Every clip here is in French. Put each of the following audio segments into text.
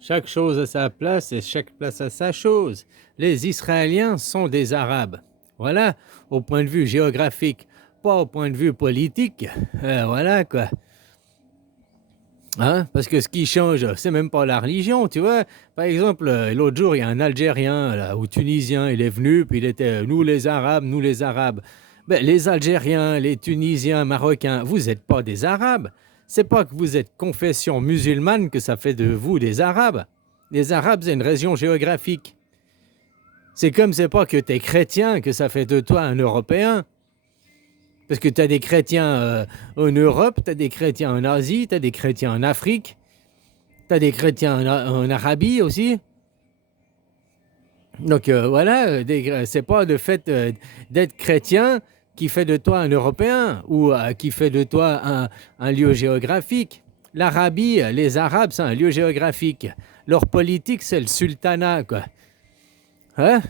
Chaque chose a sa place et chaque place a sa chose. Les Israéliens sont des Arabes. Voilà, au point de vue géographique, pas au point de vue politique. Voilà quoi. Hein? Parce que ce qui change, c'est même pas la religion, tu vois. Par exemple, l'autre jour, il y a un Algérien là, ou Tunisien, il est venu, puis il était nous les Arabes, nous les Arabes. Ben, les Algériens, les Tunisiens, Marocains, vous n'êtes pas des Arabes. C'est pas que vous êtes confession musulmane que ça fait de vous des Arabes. Les Arabes, c'est une région géographique. C'est comme c'est pas que tu es chrétien que ça fait de toi un Européen. Parce que tu as des chrétiens en Europe, tu as des chrétiens en Asie, tu as des chrétiens en Afrique, tu as des chrétiens en Arabie aussi. Donc voilà, c'est pas le fait d'être chrétien qui fait de toi un Européen ou qui fait de toi un lieu géographique. L'Arabie, les Arabes, c'est un lieu géographique. Leur politique, c'est le sultanat, quoi. Hein?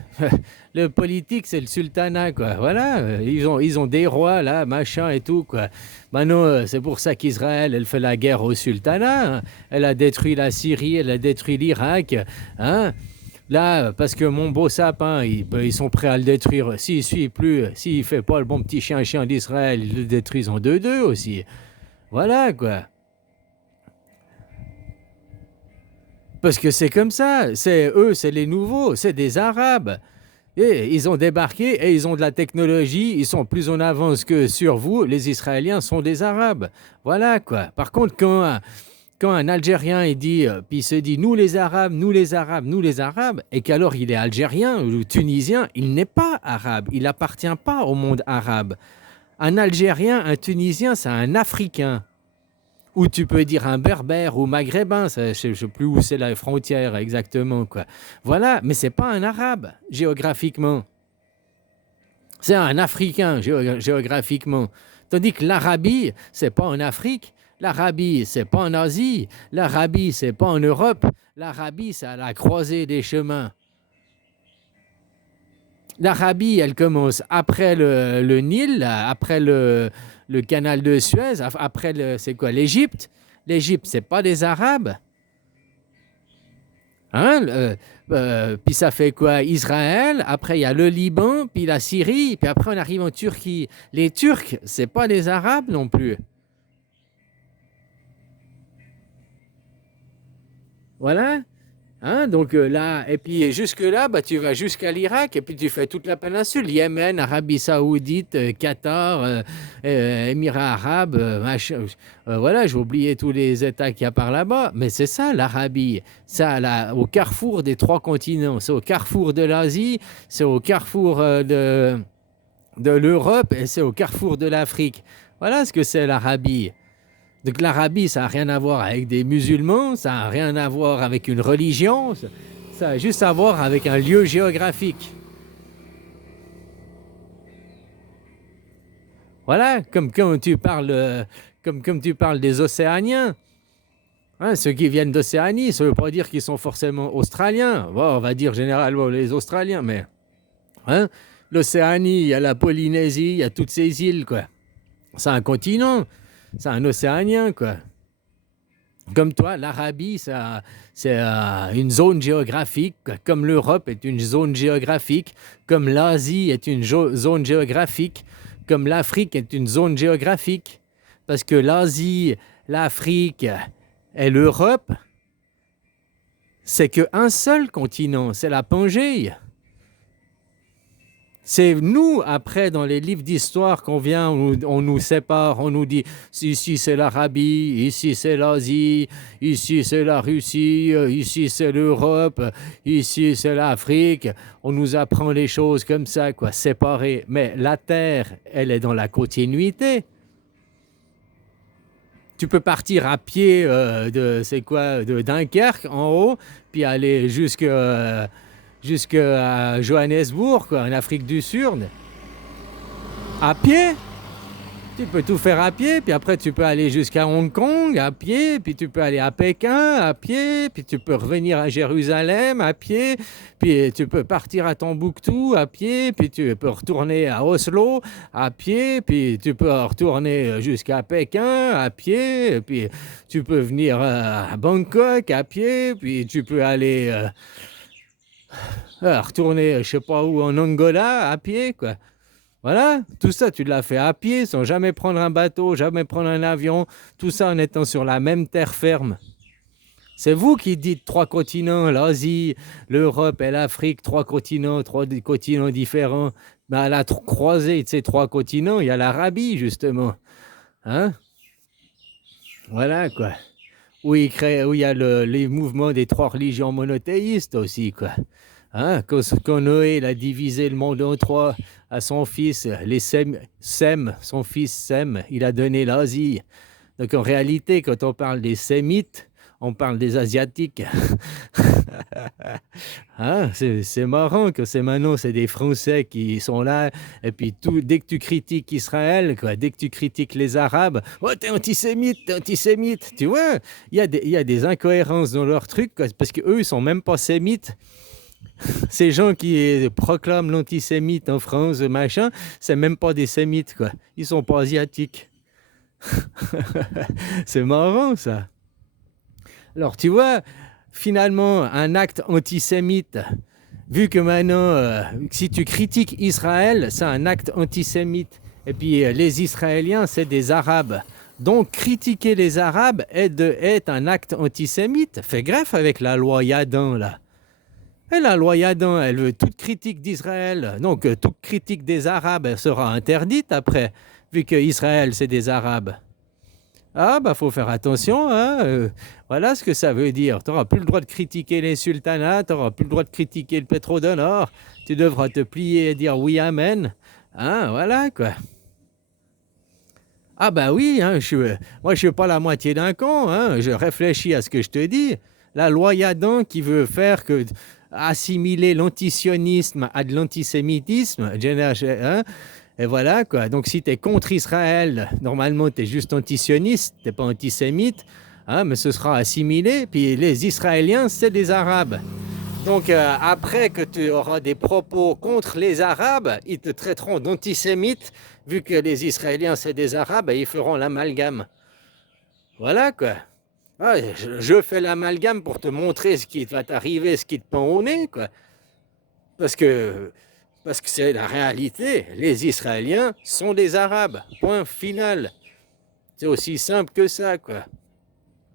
Le politique, c'est le sultanat, quoi. Voilà, ils ont des rois, là, machin et tout, quoi. Maintenant, c'est pour ça qu'Israël, elle fait la guerre au sultanat. Hein. Elle a détruit la Syrie, elle a détruit l'Irak. Hein? Là, parce que mon beau sapin, ils sont prêts à le détruire. S'il suit plus, s'il fait pas le bon petit chien d'Israël, ils le détruisent en deux aussi. Voilà, quoi. Parce que c'est comme ça. C'est eux, c'est les nouveaux, c'est des Arabes. Et ils ont débarqué et ils ont de la technologie, ils sont plus en avance que sur vous, les Israéliens sont des Arabes. Voilà quoi. Par contre, quand un Algérien il dit, puis il se dit nous les Arabes, nous les Arabes, nous les Arabes, et qu'alors il est algérien ou tunisien, il n'est pas arabe, il n'appartient pas au monde arabe. Un Algérien, un Tunisien, c'est un Africain. Ou tu peux dire un berbère ou maghrébin, ça, je ne sais plus où c'est la frontière exactement. Quoi. Voilà, mais c'est pas un arabe géographiquement. C'est un africain géographiquement. Tandis que l'Arabie, c'est pas en Afrique. L'Arabie, c'est pas en Asie. L'Arabie, c'est pas en Europe. L'Arabie, c'est à la croisée des chemins. L'Arabie, elle commence après le Nil, après le canal de Suez, après c'est quoi l'Égypte. L'Égypte, c'est pas des Arabes. Hein? Puis ça fait quoi Israël, après il y a le Liban, puis la Syrie, puis après on arrive en Turquie. Les Turcs, c'est pas des Arabes non plus. Voilà. Hein, donc là, et puis jusque-là, bah, tu vas jusqu'à l'Irak, et puis tu fais toute la péninsule, Yémen, Arabie Saoudite, Qatar, Émirats Arabes, machin, voilà, j'ai oublié tous les États qu'il y a par là-bas, mais c'est ça l'Arabie, ça, là, au carrefour des trois continents, c'est au carrefour de l'Asie, c'est au carrefour de l'Europe, et c'est au carrefour de l'Afrique. Voilà ce que c'est l'Arabie. Donc l'Arabie, ça n'a rien à voir avec des musulmans, ça n'a rien à voir avec une religion, ça a juste à voir avec un lieu géographique. Voilà, comme tu parles, comme tu parles des Océaniens. Hein, ceux qui viennent d'Océanie, ça ne veut pas dire qu'ils sont forcément australiens. Bon, on va dire généralement les Australiens, mais hein, l'Océanie, il y a la Polynésie, il y a toutes ces îles, quoi. C'est un continent, c'est un océanien, quoi. Comme toi, l'Arabie, c'est une zone géographique, comme l'Europe est une zone géographique, comme l'Asie est une zone géographique, comme l'Afrique est une zone géographique. Parce que l'Asie, l'Afrique et l'Europe, c'est qu'un seul continent, c'est la Pangée. C'est nous, après, dans les livres d'histoire qu'on vient, on nous sépare, on nous dit ici c'est l'Arabie, ici c'est l'Asie, ici c'est la Russie, ici c'est l'Europe, ici c'est l'Afrique. On nous apprend les choses comme ça, quoi, séparées. Mais la Terre, elle est dans la continuité. Tu peux partir à pied de Dunkerque en haut, puis aller jusqu'à Johannesburg, quoi, en Afrique du Sud, à pied. Tu peux tout faire à pied, puis après tu peux aller jusqu'à Hong Kong à pied, puis tu peux aller à Pékin à pied, puis tu peux revenir à Jérusalem à pied, puis tu peux partir à Tombouctou à pied, puis tu peux retourner à Oslo à pied, puis tu peux retourner jusqu'à Pékin à pied, puis tu peux venir à Bangkok à pied, puis tu peux aller retourner je sais pas où en Angola à pied, quoi. Voilà, tout ça, tu l'as fait à pied, sans jamais prendre un bateau, jamais prendre un avion, tout ça en étant sur la même terre ferme. C'est vous qui dites 3 continents, l'Asie, l'Europe et l'Afrique, 3 continents, 3 continents différents. Ben, à la croisée de ces 3 continents, il y a l'Arabie, justement. Hein? Voilà, quoi. Où il y a les mouvements des 3 religions monothéistes aussi, quoi. Hein, quand Noé a divisé le monde en 3 à son fils, son fils Sem, il a donné l'Asie. Donc en réalité, quand on parle des Sémites, on parle des Asiatiques. Hein, c'est marrant que maintenant, c'est des Français qui sont là. Et puis dès que tu critiques Israël, quoi, dès que tu critiques les Arabes, oh, t'es antisémite, t'es antisémite. Tu vois, il y a des incohérences dans leur truc, quoi, parce qu'eux, ils sont même pas sémites. Ces gens qui proclament l'antisémite en France, machin, c'est même pas des sémites, quoi. Ils sont pas asiatiques. C'est marrant, ça. Alors, tu vois, finalement, un acte antisémite, vu que maintenant, si tu critiques Israël, c'est un acte antisémite. Et puis, les Israéliens, c'est des Arabes. Donc, critiquer les Arabes est un acte antisémite. Fais greffe avec la loi Yadan, là. Et la loi Yadan, elle veut toute critique d'Israël, donc toute critique des Arabes sera interdite après, vu que Israël c'est des Arabes. Ah bah faut faire attention, hein. Voilà ce que ça veut dire. Tu n'auras plus le droit de critiquer les sultanats, tu n'auras plus le droit de critiquer le pétrodollar, tu devras te plier et dire oui amen. Hein, voilà quoi. Ah bah oui, hein, moi je suis pas la moitié d'un con, hein, je réfléchis à ce que je te dis. La loi Yadan qui veut faire que assimiler l'antisionisme à de l'antisémitisme, hein, et voilà quoi. Donc si tu es contre Israël, normalement tu es juste antisioniste, tu n'es pas antisémite, hein, mais ce sera assimilé. Puis les Israéliens, c'est des Arabes. Donc après que tu auras des propos contre les Arabes, ils te traiteront d'antisémite, vu que les Israéliens, c'est des Arabes, et ils feront l'amalgame. Voilà quoi. Ah, je fais l'amalgame pour te montrer ce qui va t'arriver, ce qui te pend au nez, quoi. Parce que c'est la réalité. Les Israéliens sont des Arabes. Point final. C'est aussi simple que ça, quoi.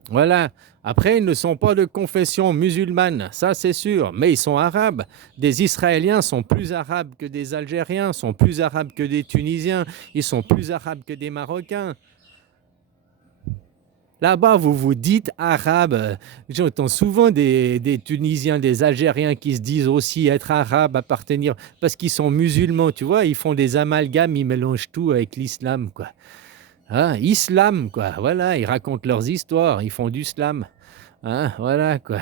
Voilà. Après, ils ne sont pas de confession musulmane, ça c'est sûr, mais ils sont arabes. Des Israéliens sont plus arabes que des Algériens, sont plus arabes que des Tunisiens, ils sont plus arabes que des Marocains. Là-bas, vous vous dites arabe. J'entends souvent des Tunisiens, des Algériens qui se disent aussi être arabes, appartenir, parce qu'ils sont musulmans, tu vois, ils font des amalgames, ils mélangent tout avec l'islam, quoi. Hein, islam, quoi, voilà, ils racontent leurs histoires, ils font du slam. Hein, voilà, quoi.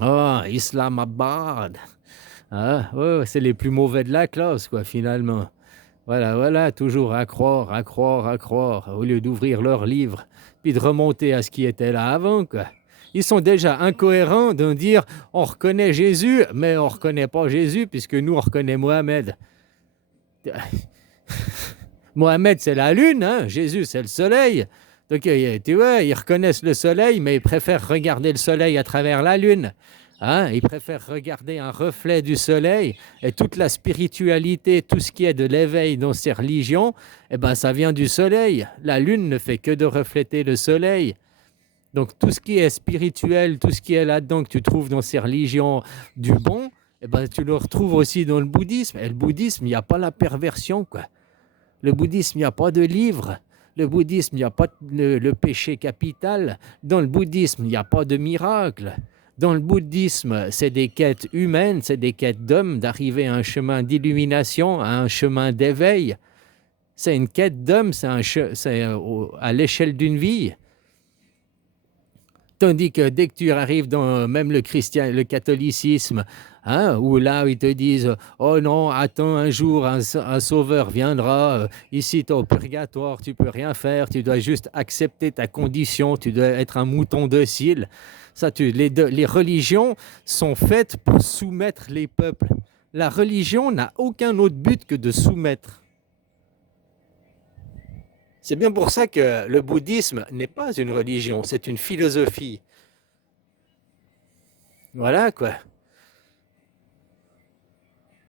Oh, Islamabad. Hein, oh, c'est les plus mauvais de la classe, quoi, finalement. Voilà, toujours à croire, au lieu d'ouvrir leurs livres, puis de remonter à ce qui était là avant, quoi. Ils sont déjà incohérents de dire on reconnaît Jésus, mais on ne reconnaît pas Jésus, puisque nous, on reconnaît Mohamed. Mohamed, c'est la lune, hein? Jésus, c'est le soleil. Donc, tu vois, ils reconnaissent le soleil, mais ils préfèrent regarder le soleil à travers la lune. Hein, ils préfèrent regarder un reflet du soleil, et toute la spiritualité, tout ce qui est de l'éveil dans ces religions, eh ben, ça vient du soleil. La lune ne fait que de refléter le soleil. Donc tout ce qui est spirituel, tout ce qui est là-dedans que tu trouves dans ces religions du bon, eh ben, tu le retrouves aussi dans le bouddhisme. Et le bouddhisme, il n'y a pas la perversion, quoi. Le bouddhisme, il n'y a pas de livre. Le bouddhisme, il n'y a pas le péché capital. Dans le bouddhisme, il n'y a pas de miracle. Dans le bouddhisme, c'est des quêtes humaines, c'est des quêtes d'hommes, d'arriver à un chemin d'illumination, à un chemin d'éveil. C'est une quête d'homme, c'est à l'échelle d'une vie. Tandis que dès que tu arrives dans même le catholicisme, hein, où là ils te disent oh non, attends un jour, un sauveur viendra, ici tu es au purgatoire, tu peux rien faire, tu dois juste accepter ta condition, tu dois être un mouton docile. Ça, les religions sont faites pour soumettre les peuples. La religion n'a aucun autre but que de soumettre. C'est bien pour ça que le bouddhisme n'est pas une religion, c'est une philosophie. Voilà quoi.